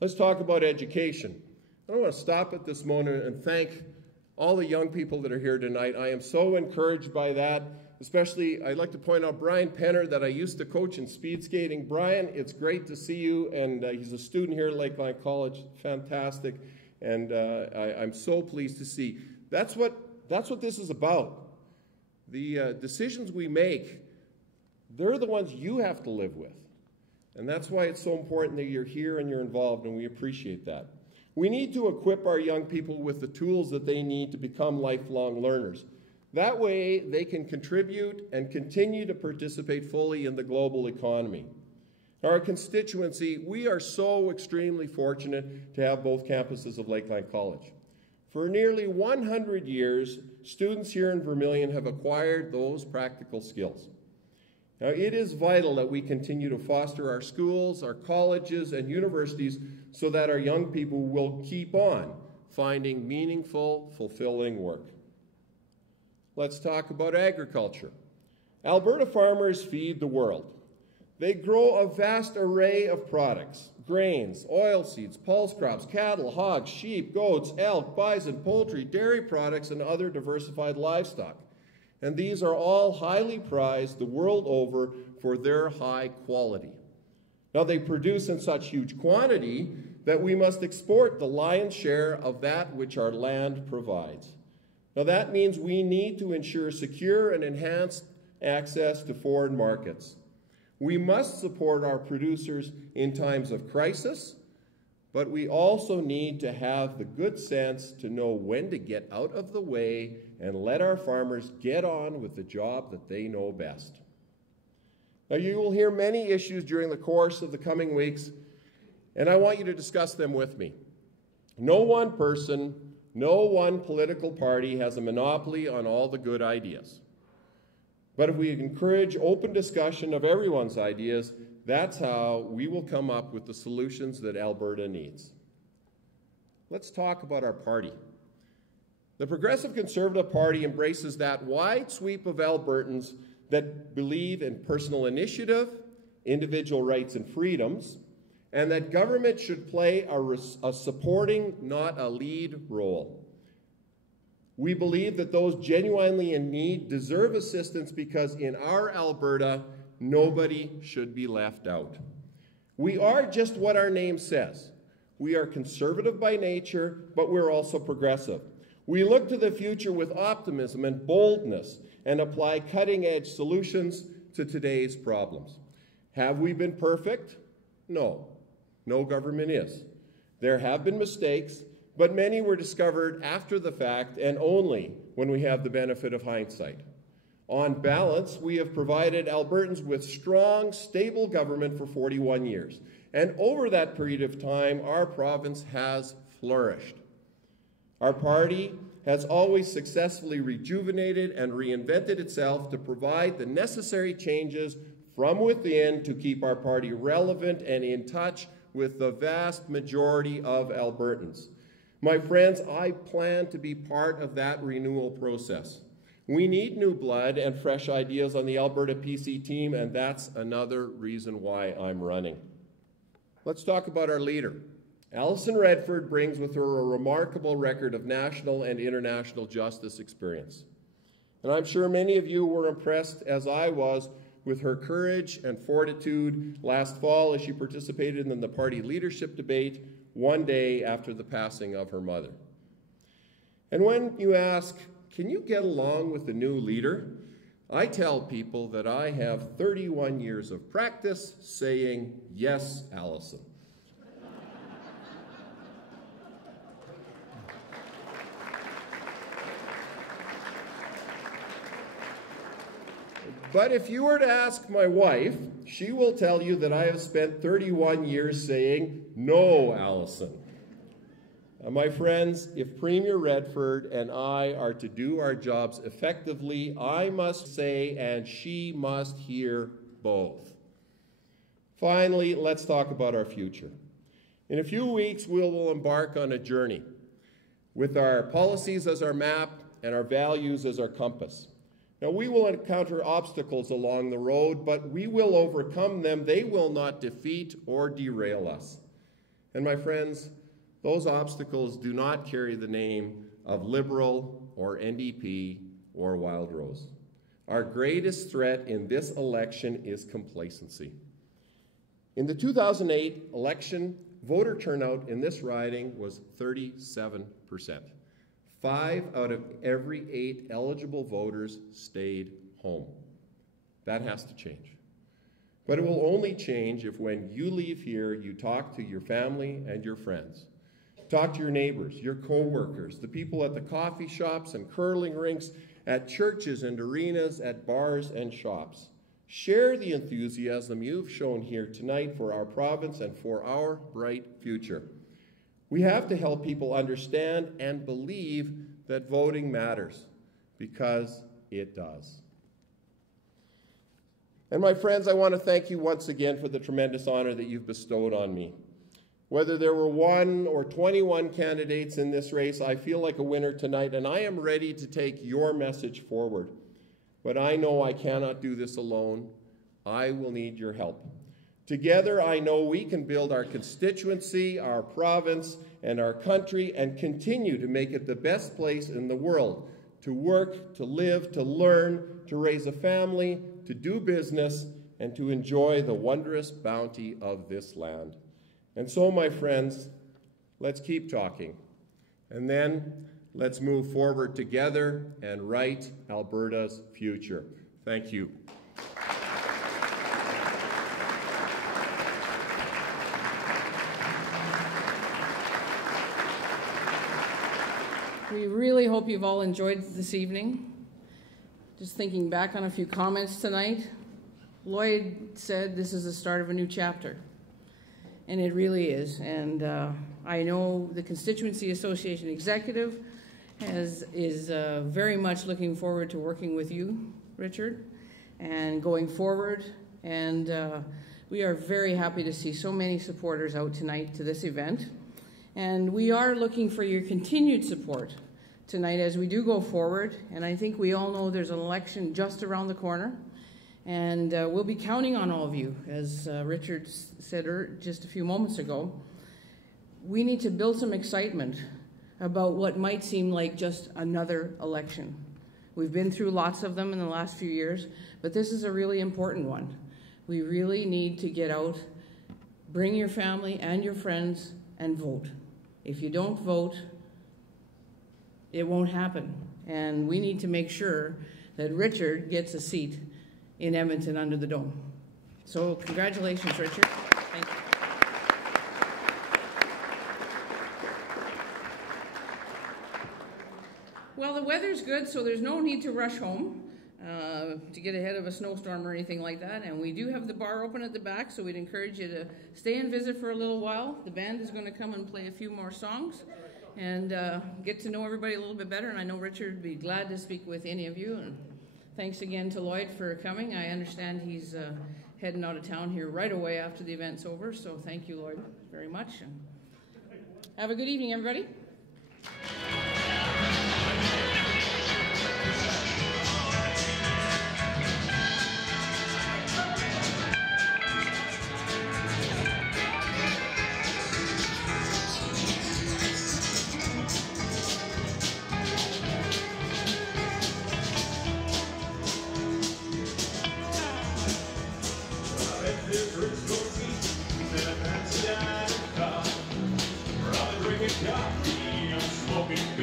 Let's talk about education. I want to stop at this moment and thank all the young people that are here tonight. I am so encouraged by that. Especially, I'd like to point out Brian Penner that I used to coach in speed skating. Brian, it's great to see you, and he's a student here at Lakeline College. Fantastic, and I'm so pleased to see. That's what this is about. The decisions we make, they're the ones you have to live with. And that's why it's so important that you're here and you're involved, and we appreciate that. We need to equip our young people with the tools that they need to become lifelong learners. That way, they can contribute and continue to participate fully in the global economy. Our constituency, we are so extremely fortunate to have both campuses of Lakeline College. For nearly 100 years, students here in Vermilion have acquired those practical skills. Now, it is vital that we continue to foster our schools, our colleges, and universities so that our young people will keep on finding meaningful, fulfilling work. Let's talk about agriculture. Alberta farmers feed the world. They grow a vast array of products: grains, oilseeds, pulse crops, cattle, hogs, sheep, goats, elk, bison, poultry, dairy products, and other diversified livestock. And these are all highly prized the world over for their high quality. Now, they produce in such huge quantity that we must export the lion's share of that which our land provides. Now, that means we need to ensure secure and enhanced access to foreign markets. We must support our producers in times of crisis, but we also need to have the good sense to know when to get out of the way and let our farmers get on with the job that they know best. Now, you will hear many issues during the course of the coming weeks, and I want you to discuss them with me. No one person, no one political party has a monopoly on all the good ideas. But if we encourage open discussion of everyone's ideas, that's how we will come up with the solutions that Alberta needs. Let's talk about our party. The Progressive Conservative Party embraces that wide sweep of Albertans that believe in personal initiative, individual rights and freedoms, and that government should play a supporting, not a lead role. We believe that those genuinely in need deserve assistance because in our Alberta, nobody should be left out. We are just what our name says. We are conservative by nature, but we're also progressive. We look to the future with optimism and boldness and apply cutting-edge solutions to today's problems. Have we been perfect? No. No government is. There have been mistakes, but many were discovered after the fact and only when we have the benefit of hindsight. On balance, we have provided Albertans with strong, stable government for 41 years. And over that period of time, our province has flourished. Our party has always successfully rejuvenated and reinvented itself to provide the necessary changes from within to keep our party relevant and in touch with the vast majority of Albertans. My friends, I plan to be part of that renewal process. We need new blood and fresh ideas on the Alberta PC team, and that's another reason why I'm running. Let's talk about our leader. Alison Redford brings with her a remarkable record of national and international justice experience. And I'm sure many of you were impressed, as I was, with her courage and fortitude last fall as she participated in the party leadership debate one day after the passing of her mother. And when you ask, can you get along with the new leader? I tell people that I have 31 years of practice saying, yes, Alison. But if you were to ask my wife, she will tell you that I have spent 31 years saying, no, Alison. My friends, if Premier Redford and I are to do our jobs effectively, I must say, and she must hear both. Finally, let's talk about our future. In a few weeks, we will embark on a journey with our policies as our map and our values as our compass. Now, we will encounter obstacles along the road, but we will overcome them. They will not defeat or derail us. And my friends, those obstacles do not carry the name of Liberal or NDP or Wildrose. Our greatest threat in this election is complacency. In the 2008 election, voter turnout in this riding was 37%. 5 out of every 8 eligible voters stayed home. That has to change. But it will only change if when you leave here, you talk to your family and your friends. Talk to your neighbors, your co-workers, the people at the coffee shops and curling rinks, at churches and arenas, at bars and shops. Share the enthusiasm you've shown here tonight for our province and for our bright future. We have to help people understand and believe that voting matters, because it does. And my friends, I want to thank you once again for the tremendous honor that you've bestowed on me. Whether there were 1 or 21 candidates in this race, I feel like a winner tonight, and I am ready to take your message forward. But I know I cannot do this alone. I will need your help. Together, I know we can build our constituency, our province, and our country, and continue to make it the best place in the world to work, to live, to learn, to raise a family, to do business, and to enjoy the wondrous bounty of this land. And so, my friends, let's keep talking. And then let's move forward together and write Alberta's future. Thank you. We really hope you've all enjoyed this evening. Just thinking back on a few comments tonight, Lloyd said this is the start of a new chapter. And it really is. And I know the Constituency Association Executive is very much looking forward to working with you, Richard, and going forward. And we are very happy to see so many supporters out tonight to this event. And we are looking for your continued support tonight as we do go forward. And I think we all know there's an election just around the corner. And we'll be counting on all of you. As Richard said just a few moments ago, we need to build some excitement about what might seem like just another election. We've been through lots of them in the last few years, but this is a really important one. We really need to get out, bring your family and your friends, and vote. If you don't vote, it won't happen. And we need to make sure that Richard gets a seat in Edmonton under the dome. So congratulations, Richard. Thank you. Well, the weather's good, so there's no need to rush home to get ahead of a snowstorm or anything like that. And we do have the bar open at the back, so we'd encourage you to stay and visit for a little while. The band is going to come and play a few more songs and get to know everybody a little bit better. And I know Richard would be glad to speak with any of you. And thanks again to Lloyd for coming. I understand he's heading out of town here right away after the event's over, so thank you, Lloyd, very much. And have a good evening, everybody. Coffee, I'm smoking.